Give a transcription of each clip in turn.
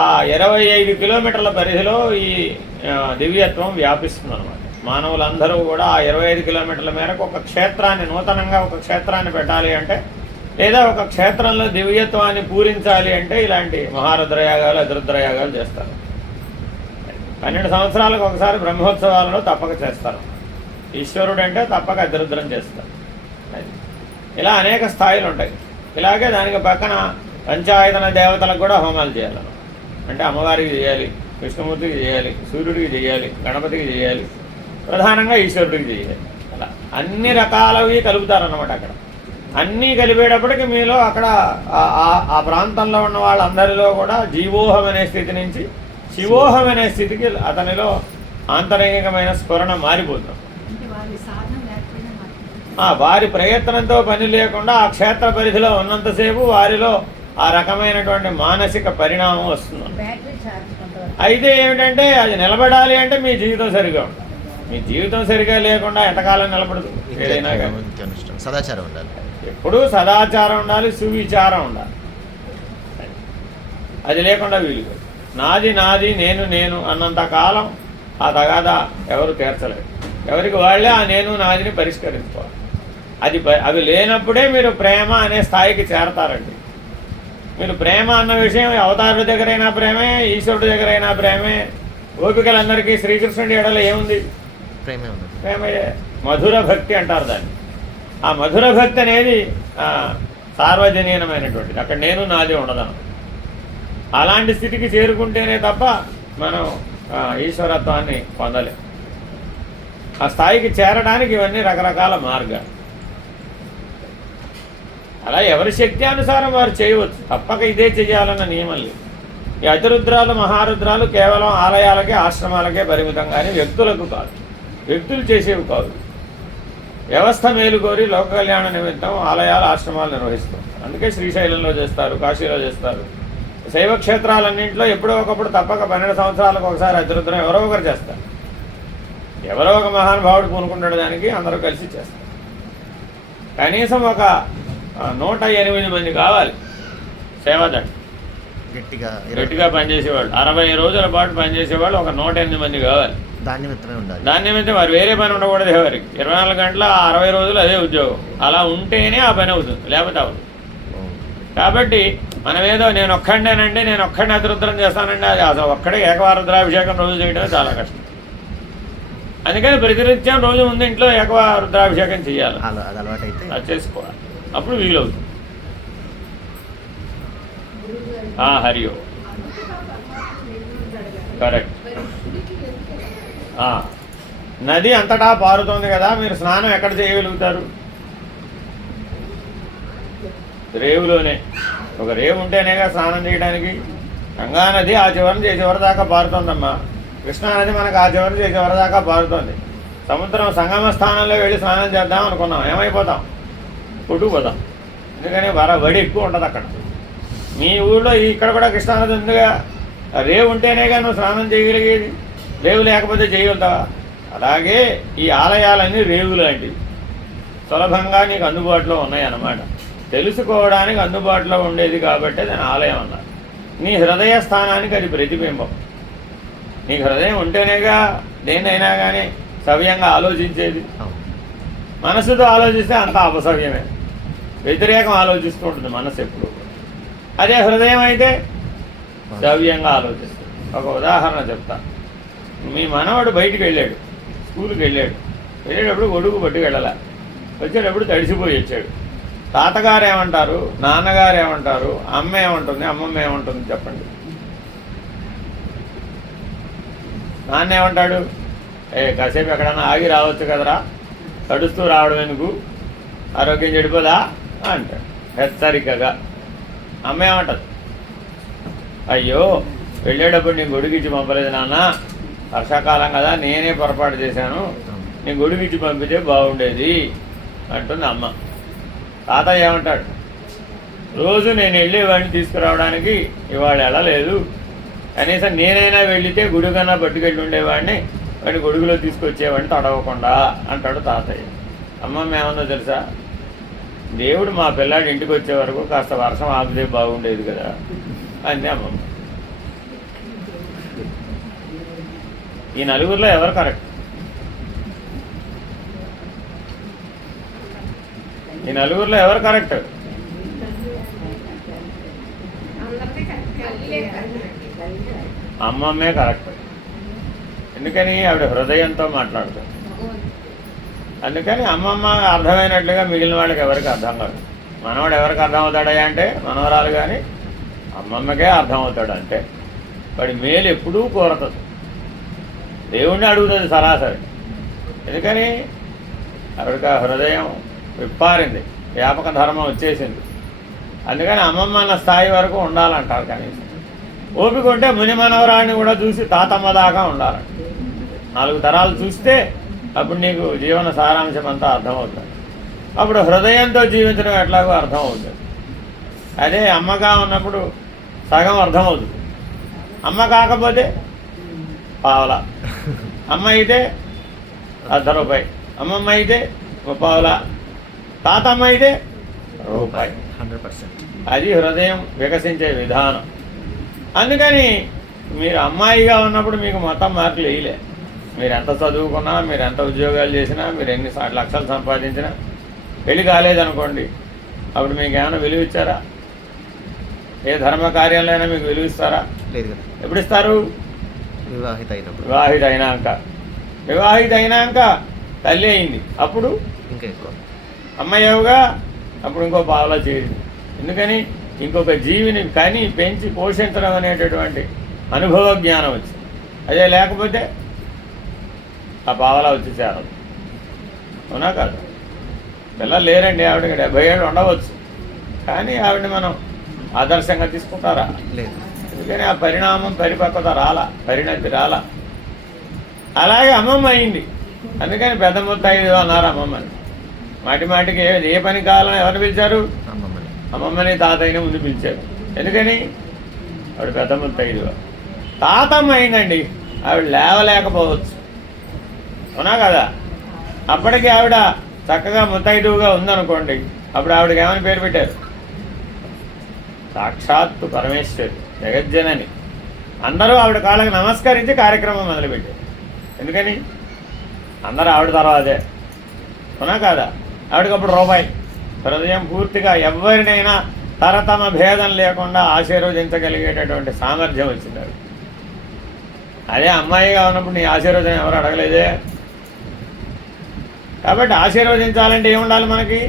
ఆ 25 కిలోమీటర్ల పరిధిలో ఈ దివ్యత్వం వ్యాపిస్తుంది అనమాట. మానవులందరూ కూడా ఆ 25 కిలోమీటర్ల మేరకు ఒక క్షేత్రాన్ని, నూతనంగా ఒక క్షేత్రాన్ని పెట్టాలి అంటే, లేదా ఒక క్షేత్రంలో దివ్యత్వాన్ని పూరించాలి అంటే ఇలాంటి మహారుద్రయాగాలు, అతిరుద్రయాగాలు చేస్తారు. 12 సంవత్సరాలకు ఒకసారి బ్రహ్మోత్సవాలలో తప్పక చేస్తారు. ఈశ్వరుడు అంటే తప్పక అతిరుద్రం చేస్తారు. ఇలా అనేక స్థాయిలు ఉంటాయి. ఇలాగే దానికి పక్కన పంచాయతన దేవతలకు కూడా హోమాలు చేయాలి. అంటే అమ్మవారికి చేయాలి, విష్ణుమూర్తికి చేయాలి, సూర్యుడికి చేయాలి, గణపతికి చేయాలి, ప్రధానంగా ఈశ్వరుడికి చేయాలి. అలా అన్ని రకాలవి కలుపుతారన్నమాట. అక్కడ అన్నీ కలిపేటప్పటికి మీలో అక్కడ ఆ ప్రాంతంలో ఉన్న వాళ్ళందరిలో కూడా జీవోహం అనే స్థితి నుంచి శివోహం అనే స్థితికి అతనిలో ఆంతరంగికమైన స్ఫురణ మారిపోతుంది. వారి ప్రయత్నంతో పని లేకుండా ఆ క్షేత్ర పరిధిలో ఉన్నంతసేపు వారిలో ఆ రకమైనటువంటి మానసిక పరిణామం వస్తుంది. అయితే ఏమిటంటే అది నిలబడాలి అంటే మీ జీవితం సరిగా ఉండాలి. మీ జీవితం సరిగా లేకుండా ఎంతకాలం నిలబడదు. ఏదైనా సదాచారం ఉండాలి, ఎప్పుడూ సదాచారం ఉండాలి, సువిచారం ఉండాలి. అది లేకుండా వీలు. నాది నాది నేను నేను అన్నంత కాలం ఆ తగాదా ఎవరు తీర్చలేరు. ఎవరికి వాళ్ళే ఆ నేను నాదిని పరిష్కరించుకోవాలి. అవి లేనప్పుడే మీరు ప్రేమ అనే స్థాయికి చేరతారండి. మీరు ప్రేమ అన్న విషయం అవతారుడి దగ్గరైనా ప్రేమే, ఈశ్వరుడి దగ్గరైనా ప్రేమే. గోపికలందరికీ శ్రీకృష్ణుడి ఎడల ఏముంది? ప్రేమయే. మధుర భక్తి అంటారు దాన్ని. ఆ మధుర భక్తి అనేది సార్వజనీయమైనటువంటిది. అక్కడ నేను నాది ఉండదాను. అలాంటి స్థితికి చేరుకుంటేనే తప్ప మనం ఈశ్వరత్వాన్ని పొందలేం. ఆ స్థాయికి చేరడానికి ఇవన్నీ రకరకాల మార్గాలు. అలా ఎవరి శక్తి అనుసారం వారు చేయవచ్చు. తప్పక ఇదే చేయాలన్న నియమం లేదు. ఈ అతిరుద్రాలు, మహారుద్రాలు కేవలం ఆలయాలకే, ఆశ్రమాలకే పరిమితం, కానీ వ్యక్తులకు కాదు. వ్యక్తులు చేసేవి కాదు. వ్యవస్థ మేలుకోరి లోక కళ్యాణ నిమిత్తం ఆలయాలు, ఆశ్రమాలు నిర్వహిస్తారు. అందుకే శ్రీశైలంలో చేస్తారు, కాశీలో చేస్తారు. శైవ క్షేత్రాలన్నింటిలో ఎప్పుడో ఒకప్పుడు తప్పక 12 సంవత్సరాలకు ఒకసారి అతిరుద్రం ఎవరో ఒకరు చేస్తారు. ఎవరో ఒక మహానుభావుడు పూనుకుంటాడు, దానికి అందరూ కలిసి చేస్తారు. కనీసం ఒక 108 మంది కావాలి సేవాదండ. గట్టిగా పనిచేసేవాళ్ళు, 60 రోజుల పాటు పనిచేసేవాళ్ళు ఒక 108 మంది కావాలి. దాని నిమిత్తం వారు వేరే పని ఉండకూడదు. ఎవరికి 24 గంటల 60 రోజులు అదే ఉద్యోగం. అలా ఉంటేనే ఆ పని అవుతుంది, లేకపోతే అవ్వదు. కాబట్టి మనమేదో నేను ఒక్కడేనండి, నేను ఒక్కడిని అతిరుద్రం చేస్తానండి, అది అసలు ఒక్కడే ఏకవారుద్రాభిషేకం రోజు చేయడమే చాలా కష్టం. అందుకని ప్రతినిత్యం రోజు ముందు ఇంట్లో ఏకవారుద్రాభిషేకం చేయాలి, అది చేసుకోవాలి. అప్పుడు వీలవుతుంది. హరి ఓం. కరెక్ట్. నది అంతటా పారుతోంది కదా, మీరు స్నానం ఎక్కడ చేయగలుగుతారు? రేవులోనే. ఒక రేవు ఉంటేనేగా స్నానం చేయడానికి. గంగా నది ఆ చివరి నుంచి చివరి దాకా పారుతోందమ్మా. కృష్ణానది మనకు ఆ చివరి నుంచి చివరి దాకా పారుతోంది. సముద్రం సంగమ స్థానంలో వెళ్ళి స్నానం చేద్దాం అనుకున్నాం, ఏమైపోతాం? కొట్టుకుపోతాం. ఎందుకని వడి ఎక్కువ ఉంటుంది అక్కడ. మీ ఊళ్ళో ఇక్కడ కూడా కృష్ణానది ఉందిగా, రేవు ఉంటేనేగా నువ్వు స్నానం చేయగలిగేది. రేవు లేకపోతే చేయగలుగుతావా? అలాగే ఈ ఆలయాలన్నీ రేవు లాంటివి, సులభంగా నీకు అందుబాటులో ఉన్నాయి అన్నమాట. తెలుసుకోవడానికి అందుబాటులో ఉండేది కాబట్టి దాని ఆలయం అన్నారు. నీ హృదయ స్థానానికి అది ప్రతిబింబం. నీకు హృదయం ఉంటేనేగా దేన్నైనా కానీ సవ్యంగా ఆలోచించేది. మనసుతో ఆలోచిస్తే అంత అపసవ్యమే, వ్యతిరేకం ఆలోచిస్తూ ఉంటుంది మనసు ఎప్పుడు. అదే హృదయం అయితే సవ్యంగా ఆలోచిస్తుంది. ఒక ఉదాహరణ చెప్తా. మీ మనవాడు బయటికి వెళ్ళాడు, స్కూల్కి వెళ్ళేటప్పుడు గొడుగు పట్టుకు వెళ్ళాల, వచ్చేటప్పుడు తడిసిపోయి వచ్చాడు. తాతగారు ఏమంటారు, నాన్నగారు ఏమంటారు, అమ్మ ఏమంటుంది, అమ్మమ్మ ఏమంటుంది చెప్పండి? నాన్న ఏమంటాడు? కాసేపు ఎక్కడన్నా ఆగి రావచ్చు కదరా, తడుస్తూ రావడం ఎందుకు, ఆరోగ్యం చెడిపోదా అంటాడు హెచ్చరికగా. అమ్మ ఏమంటది? అయ్యో వెళ్ళేటప్పుడు నీ గొడుగిచ్చి పంపలేదు నాన్న, వర్షాకాలం కదా నేనే పొరపాటు చేశాను, నీ గొడుగిచ్చి పంపితే బాగుండేది అంటుంది అమ్మ. తాతయ్య ఏమంటాడు? రోజు నేను వెళ్ళేవాడిని తీసుకురావడానికి ఇవాళ వెళ్ళలేదు, కనీసం నేనైనా వెళితే గుడి కన్నా పట్టుకెళ్ళి ఉండేవాడిని, వాడిని గొడుగులో తీసుకొచ్చేవాడిని తడవకుండా అంటాడు తాతయ్య. అమ్మమ్మ ఏమన్నా తెలుసా? దేవుడు మా పిల్లాడి ఇంటికి వచ్చే వరకు కాస్త వర్షం ఆపితే బాగుండేది కదా అంతే అమ్మమ్మ. ఈ నలుగురిలో ఎవరు కరెక్ట్? ఈ నలుగురిలో ఎవరు కరెక్ట్? అమ్మమ్మే కరెక్ట్. ఎందుకని ఆవిడ హృదయంతో మాట్లాడుతుంది. అందుకని అమ్మమ్మ అర్థమైనట్లుగా మిగిలిన వాళ్ళకి ఎవరికి అర్థం కాదు. మనవాడు ఎవరికి అర్థం అవుతాడా అంటే మనవరాలు కానీ అమ్మమ్మకే అర్థం అవుతాడు. అంటే వాడి మేలు ఎప్పుడూ కోరతుంది, దేవుణ్ణి అడుగుతుంది సరాసరి. ఎందుకని ఆవిడకి హృదయం విప్పారింది, వ్యాపక ధర్మం వచ్చేసింది. అందుకని అమ్మమ్మ అన్న స్థాయి వరకు ఉండాలంటారు. కనీసం ఓపిక ఉంటే ముని మనవరాన్ని కూడా చూసి తాతమ్మ దాకా ఉండాలంట. 4 తరాలు చూస్తే అప్పుడు నీకు జీవన సారాంశం అంతా అర్థమవుతుంది. అప్పుడు హృదయంతో జీవించడం ఎట్లాగో అర్థమవుతుంది. అదే అమ్మగా ఉన్నప్పుడు సగం అర్థమవుతుంది. అమ్మ కాకపోతే పావలా, అమ్మ అయితే ₹1 అమ్మమ్మ అయితే పావలా, తాతమ్మ అయితే రూపాయి. 100%. అది హృదయం వికసించే విధానం. అందుకని మీరు అమ్మాయిగా ఉన్నప్పుడు మీకు మొత్తం మార్కులు వేయలే. మీరు ఎంత చదువుకున్నా, మీరు ఎంత ఉద్యోగాలు చేసినా, మీరు ఎన్ని లక్షలు సంపాదించినా, పెళ్లి కాలేదనుకోండి, అప్పుడు మీకు ఏమైనా విలువ ఇచ్చారా? ఏ ధర్మ కార్యాలైనా అయినా మీకు విలువ ఇస్తారా? లేదు కదా. ఎప్పుడు ఇస్తారు? వివాహిత అయినప్పుడు. వివాహిత అయినాక తల్లి అయింది, అప్పుడు ఇంకా ఎక్కువ. అమ్మాయిగా అప్పుడు ఇంకో పావలా చేరింది. ఎందుకని? ఇంకొక జీవిని కని పెంచి పోషించడం అనేటటువంటి అనుభవ జ్ఞానం వచ్చింది. అదే లేకపోతే ఆ పావలా వచ్చి చేరదు. అవునా కాదు? పిల్లలు లేరండి, ఆవిడకి 70 ఏళ్ళు ఉండవచ్చు, కానీ ఆవిడని మనం ఆదర్శంగా తీసుకుంటారా? లేదు. అందుకని ఆ పరిణామం, పరిపక్వత రాలా, పరిణతి రాలా. అలాగే అమ్మమ్మ అయింది. అందుకని పెద్ద ముత్తైదు అన్నారు అమ్మమ్మని. మాటి మాటికి ఏ పని కావాలని ఎవరు పిలిచారు? అమ్మమ్మని తాతయ్యని ముందు పిలిచారు. ఎందుకని? ఆవిడ పెద్ద ముత్తైదు. తాతమ్మ అయిందండి, ఆవిడ లేవలేకపోవచ్చు. అవునా కదా? అప్పటికి ఆవిడ చక్కగా ముత్తైదువుగా ఉందనుకోండి, అప్పుడు ఆవిడకి ఏమని పేరు పెట్టారు? సాక్షాత్తు పరమేశ్వరి, జగజ్జనని. అందరూ ఆవిడ కాళ్ళకి నమస్కరించి కార్యక్రమం మొదలుపెట్టారు. ఎందుకని? అందరూ ఆవిడ తర్వాతే. అవునా కాదా? ఆవిడకి అప్పుడు రూపాయి. హృదయం పూర్తిగా ఎవరినైనా తరతమ భేదం లేకుండా ఆశీర్వదించగలిగేటటువంటి సామర్థ్యం వచ్చింది ఆవిడ. అదే అమ్మాయిగా ఉన్నప్పుడు నీ ఆశీర్వదం ఎవరు అడగలేదే. కాబట్టి ఆశీర్వదించాలంటే ఏముండాలి మనకి?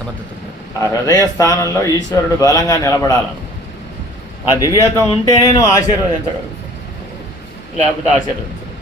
సమర్థత. ఆ హృదయ స్థానంలో ఈశ్వరుడు బలంగా నిలబడాలను. ఆ దివ్యత్వం ఉంటేనే నువ్వు ఆశీర్వదించగలుగుతావు, లేకపోతే ఆశీర్వదించదు.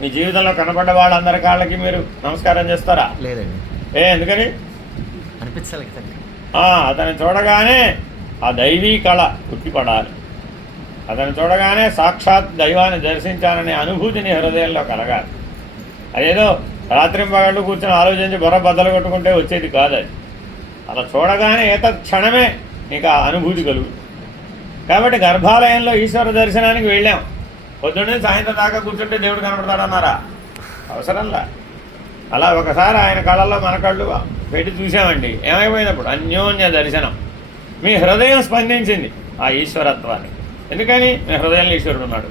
మీ జీవితంలో కనపడ్డ వాళ్ళందరి కాళ్ళకి మీరు నమస్కారం చేస్తారా? లేదండి. ఎందుకని? అనిపించాలి కదండి. అతను చూడగానే ఆ దైవీ కళ ఉట్టిపడాలి. అతను చూడగానే సాక్షాత్ దైవాన్ని దర్శించాలనే అనుభూతిని హృదయంలో కలగాలి. అదేదో రాత్రింపగళ్ళు కూర్చొని ఆలోచించి బుర్ర బద్దలు కొట్టుకుంటే వచ్చేది కాదు. అది అలా చూడగానే క్షణమే నీకు ఆ అనుభూతి కలుగుతుంది. కాబట్టి గర్భాలయంలో ఈశ్వర దర్శనానికి వెళ్ళాం. పొద్దున్నే సాయంత్రం దాకా కూర్చుంటే దేవుడు కనపడతాడన్నారా? అవసరంలా. అలా ఒకసారి ఆయన కళ్ళల్లో మన కళ్ళు పెట్టి చూసామండి, ఏమైపోయినప్పుడు అన్యోన్య దర్శనం. మీ హృదయం స్పందించింది ఆ ఈశ్వరత్వాన్ని. ఎందుకని? మీ హృదయంలో ఈశ్వరుడు ఉన్నాడు.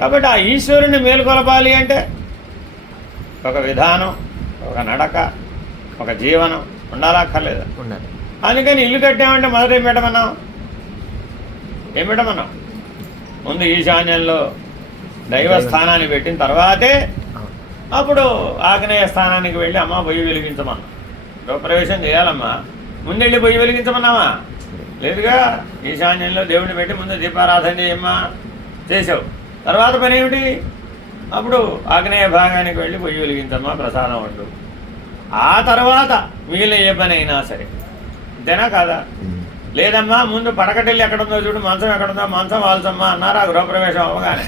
కాబట్టి ఆ ఈశ్వరుని మేలుకొలపాలి అంటే ఒక విధానం, ఒక నడక, ఒక జీవనం ఉండాలక్కర్లేదా? ఉండాలి. అందుకని ఇల్లు కట్టామంటే మొదట ఏం పెట్టమన్నాం? ముందు ఈశాన్యంలో దైవ స్థానాన్ని పెట్టిన తర్వాతే అప్పుడు ఆగ్నేయ స్థానానికి వెళ్ళి అమ్మ పొయ్యి వెలిగించమన్నా. గృహప్రవేశం చేయాలమ్మా, ముందెళ్ళి పొయ్యి వెలిగించమన్నావా? లేదుగా. ఈశాన్యంలో దేవుడిని పెట్టి ముందు దీపారాధన చేయమ్మా, చేసావు. తర్వాత పని ఏమిటి? అప్పుడు ఆగ్నేయ భాగానికి వెళ్ళి పొయ్యి వెలిగించమ్మా, ప్రసాదం వండు. ఆ తర్వాత మిగిలిన ఏ పని అయినా సరే. అంతేనా కాదా? లేదమ్మా ముందు పడకటిల్లు ఎక్కడుందో చూడు, మంచం ఎక్కడుందో మంచం వాల్చమ్మా అన్నారా గృహప్రవేశం అవ్వగానే?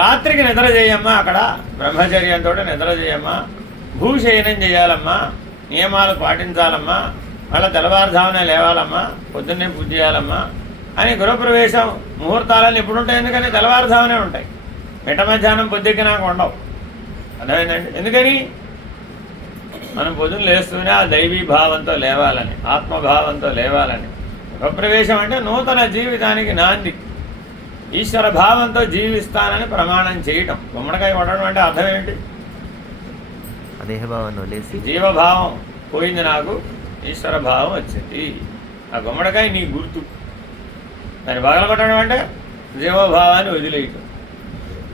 రాత్రికి నిద్ర చేయమ్మా, అక్కడ బ్రహ్మచర్యంతో నిద్ర చేయమ్మా, భూశయనం చేయాలమ్మా, నియమాలు పాటించాలమ్మా, మళ్ళీ తెల్లవారుజామునే లేవాలమ్మా, పొద్దున్నే పూజ చేయాలమ్మా అని గృహప్రవేశం ముహూర్తాలన్నీ ఎప్పుడు ఉంటాయి? ఎందుకని? తెల్లవారుజామునే ఉంటాయి. మిట్ట మధ్యాహ్నం పొద్దుకి నాకు ఉండవు. అర్థమైందండి? ఎందుకని? మనం పొద్దున్న లేస్తూనే ఆ దైవీ భావంతో లేవాలని, ఆత్మభావంతో లేవాలని. గృహప్రవేశం అంటే నూతన జీవితానికి నాంది. ఈశ్వర భావంతో జీవిస్తానని ప్రమాణం చేయటం. గుమ్మడికాయ కొట్టడం అంటే అర్థం ఏంటి? దేహభావాన్ని వదిలేసి జీవభావం పోయింది, నాకు ఈశ్వర భావం వచ్చింది. ఆ గుమ్మడికాయ నీ గుర్తు. దాన్ని పగలగొట్టడం అంటే జీవభావాన్ని వదిలేయటం,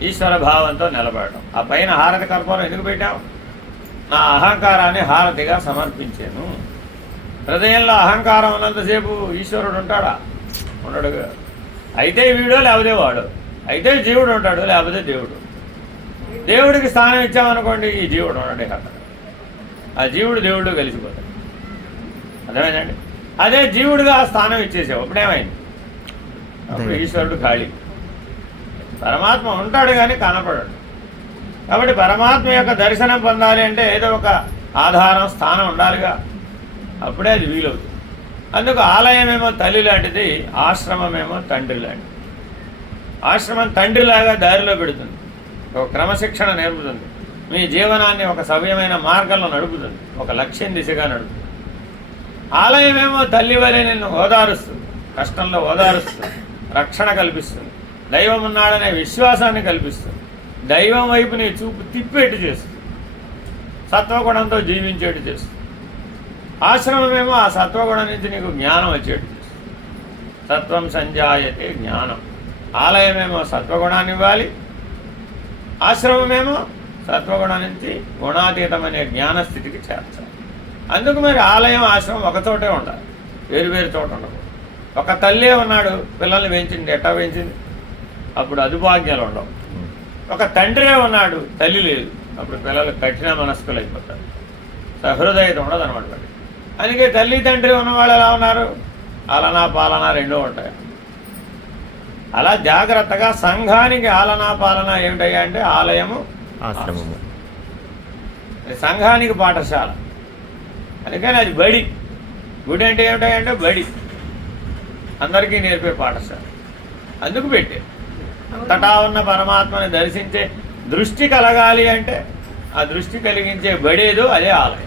ఈశ్వర భావంతో నిలబడటం. ఆ పైన హారతి కర్పూరం ఎందుకు పెట్టావు? నా అహంకారాన్ని హారతిగా సమర్పించాను. హృదయంలో అహంకారం ఉన్నంతసేపు ఈశ్వరుడు ఉంటాడా? ఉండడుగా. అయితే వీడో లేకపోతే వాడు, అయితే జీవుడు ఉంటాడు లేకపోతే దేవుడు. దేవుడికి స్థానం ఇచ్చామనుకోండి, ఈ జీవుడు ఉన్నాడు అక్కడ. ఆ జీవుడు దేవుడు కలిసిపోతాడు. అర్థమైందండి? అదే జీవుడిగా ఆ స్థానం ఇచ్చేసావు, అప్పుడేమైంది? అప్పుడు ఈశ్వరుడు ఖాళీ. పరమాత్మ ఉంటాడు కానీ కనపడాడు. కాబట్టి పరమాత్మ యొక్క దర్శనం పొందాలి అంటే ఏదో ఒక ఆధారం, స్థానం ఉండాలిగా, అప్పుడే అది వీలవుతుంది. అందుకు ఆలయమేమో తల్లి లాంటిది, ఆశ్రమమేమో తండ్రి లాంటిది. ఆశ్రమం తండ్రిలాగా దారిలో పెడుతుంది, ఒక క్రమశిక్షణ నేర్పుతుంది, మీ జీవనాన్ని ఒక సవ్యమైన మార్గంలో నడుపుతుంది, ఒక లక్ష్యం దిశగా నడుపుతుంది. ఆలయమేమో తల్లి వలె నిన్ను ఓదారుస్తుంది, కష్టంలో ఓదారుస్తుంది, రక్షణ కల్పిస్తుంది, దైవం ఉన్నాడనే విశ్వాసాన్ని కల్పిస్తుంది, దైవం వైపు నీ చూపు తిప్పేట్టు చేస్తుంది, సత్వగుణంతో జీవించేట్టు చేస్తుంది. ఆశ్రమమేమో ఆ సత్వగుణం నుంచి నీకు జ్ఞానం వచ్చేట్టు చేస్తుంది. సత్వం సంజాయతే జ్ఞానం. ఆలయమేమో సత్వగుణాన్ని ఇవ్వాలి, ఆశ్రమమేమో సత్వగుణం నుంచి గుణాతీతమనే జ్ఞానస్థితికి చేర్చాలి. అందుకు మరి ఆలయం, ఆశ్రమం ఒకచోటే ఉండాలి, వేరు వేరు చోట ఉండకూడదు. ఒక తల్లే ఉన్నాడు, పిల్లల్ని పెంచింది, ఎట్టా పెంచింది? అప్పుడు అదుభాగ్యాలు ఉండవు. ఒక తండ్రే ఉన్నాడు, తల్లి లేదు, అప్పుడు పిల్లలు కఠిన మనస్కులు అయిపోతారు, సహృదయత ఉండదు అనమాట. అందుకే తల్లి తండ్రి ఉన్నవాళ్ళు ఎలా ఉన్నారు? ఆలనా పాలన రెండూ ఉంటాయి. అలా జాగ్రత్తగా సంఘానికి ఆలనా పాలన ఏమిటయ్యా అంటే ఆలయము, ఆశ్రమము. సంఘానికి పాఠశాల. అందుకని అది బడి. గుడి అంటే ఏమిటాయంటే బడి, అందరికీ నేర్పే పాఠశాల. అందుకు పెట్టే. అంతటా ఉన్న పరమాత్మని దర్శించే దృష్టి కలగాలి అంటే ఆ దృష్టి కలిగించే బడేదో అదే ఆలయం.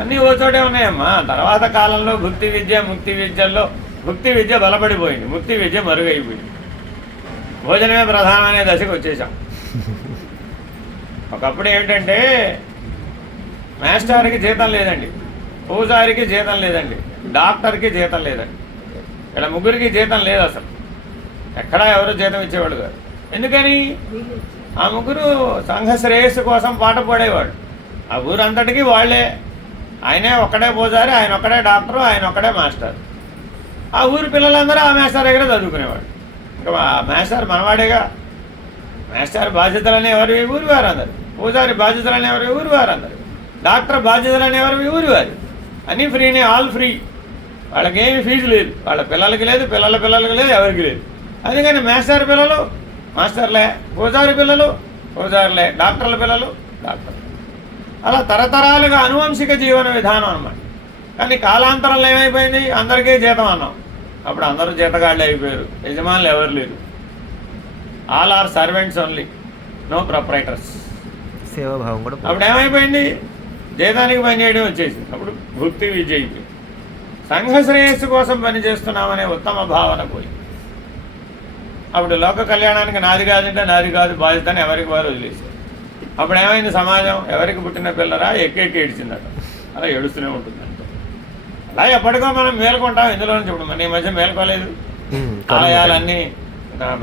అన్నీ ఓ చోటే ఉన్నాయమ్మా. తర్వాత కాలంలో భుక్తి విద్య, ముక్తి విద్యల్లో భుక్తి విద్య బలపడిపోయింది, ముక్తి విద్య మరుగైపోయింది. భోజనమే ప్రధానమైన దశకు వచ్చేసాం. ఒకప్పుడు ఏమిటంటే మాస్టర్కి జీతం లేదండి, పూజారికి జీతం లేదండి, డాక్టర్కి జీతం లేదండి, ఇక్కడ ముగ్గురికి జీతం లేదు అసలు. ఎక్కడా ఎవరు జీతం ఇచ్చేవాళ్ళు కాదు. ఎందుకని? ఆ ముగ్గురు సంఘ శ్రేయస్సు కోసం పాట పాడేవాడు. ఆ ఊరంతటికీ వాళ్ళే. ఆయనే ఒక్కడే పూజారి, ఆయన ఒక్కడే డాక్టరు, ఆయన ఒక్కడే మాస్టర్. ఆ ఊరి పిల్లలందరూ ఆ మాస్టర్ దగ్గర చదువుకునేవాడు. ఇంకా మాస్టర్ మనవాడేగా. మాస్టర్ బాధ్యతలు ఎవరు? ఊరి వారు అందరు. పూజారి బాధ్యతలు ఎవరు? ఊరి వారు అందరు. డాక్టర్ బాధ్యతలు ఎవరు? ఊరి వారు. అన్నీ ఫ్రీనే, ఆల్ ఫ్రీ. వాళ్ళకేమి ఫీజు లేదు, వాళ్ళ పిల్లలకి లేదు, పిల్లల పిల్లలకి లేదు, ఎవరికి లేదు. అందుకని మాస్టర్ పిల్లలు మాస్టర్లే, పూజారి పిల్లలు పూజారులే, డాక్టర్ల పిల్లలు డాక్టర్లు. అలా తరతరాలుగా అనువంశిక జీవన విధానం అన్నమాట. కానీ కాలాంతరంలో ఏమైపోయింది? అందరికీ జీతం అన్నాం. అప్పుడు అందరూ జీతగాళ్ళే అయిపోయారు, యజమానులు ఎవరు లేరు. All are servants only, no proprietors. సేవాభావం కూడా అప్పుడు ఏమైపోయింది? జీతానికి పనిచేయడం వచ్చేసింది. అప్పుడు భుక్తి విద్య అయిపోయింది. సంఘ శ్రేయస్సు కోసం పనిచేస్తున్నామనే ఉత్తమ భావన పోయి అప్పుడు లోక కళ్యాణానికి నాది కాదంటే నాది కాదు బాధ్యత అని ఎవరికి వారు వదిలేశారు. అప్పుడు ఏమైంది? సమాజం ఎవరికి పుట్టిన పిల్లరా ఎక్కి ఏడ్చిందట, అలా ఏడుస్తూనే ఉంటుందంటే. అలా ఎప్పటికో మనం మేల్కొంటాం ఇందులో నుంచి. ఇప్పుడు మన ఈ మధ్య మేల్కోలేదు. ఆలయాలన్నీ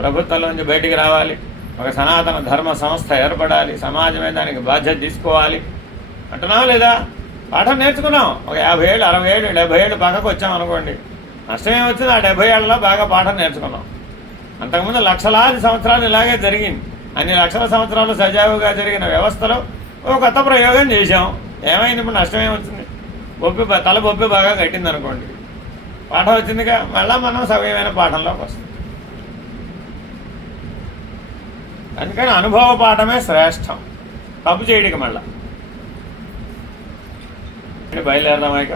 ప్రభుత్వంలోంచి బయటికి రావాలి, ఒక సనాతన ధర్మ సంస్థ ఏర్పడాలి, సమాజమే దానికి బాధ్యత తీసుకోవాలి అంటున్నావా లేదా? పాఠం నేర్చుకున్నాం. ఒక 50 ఏళ్ళు, 60 ఏళ్ళు, 70 ఏళ్ళు పక్కకు వచ్చామనుకోండి, నష్టమే వచ్చింది. ఆ 70 ఏళ్ళలో బాగా పాఠం నేర్చుకున్నాం. అంతకుముందు లక్షలాది సంవత్సరాలు ఇలాగే జరిగింది. అన్ని లక్షల సంవత్సరాలు సజావుగా జరిగిన వ్యవస్థలో ఒక కొత్త ప్రయోగం చేశాం. ఏమైంది? ఇప్పుడు నష్టమే వచ్చింది. తల బొప్పి బాగా కట్టింది అనుకోండి, పాఠం వచ్చిందిగా, మళ్ళీ మనం సవ్యమైన పాఠంలోకి వస్తాం. అందుకని అనుభవ పాఠమే శ్రేష్టం, తప్పు చేయడికి. మళ్ళీ బయలుదేరదామా ఇక?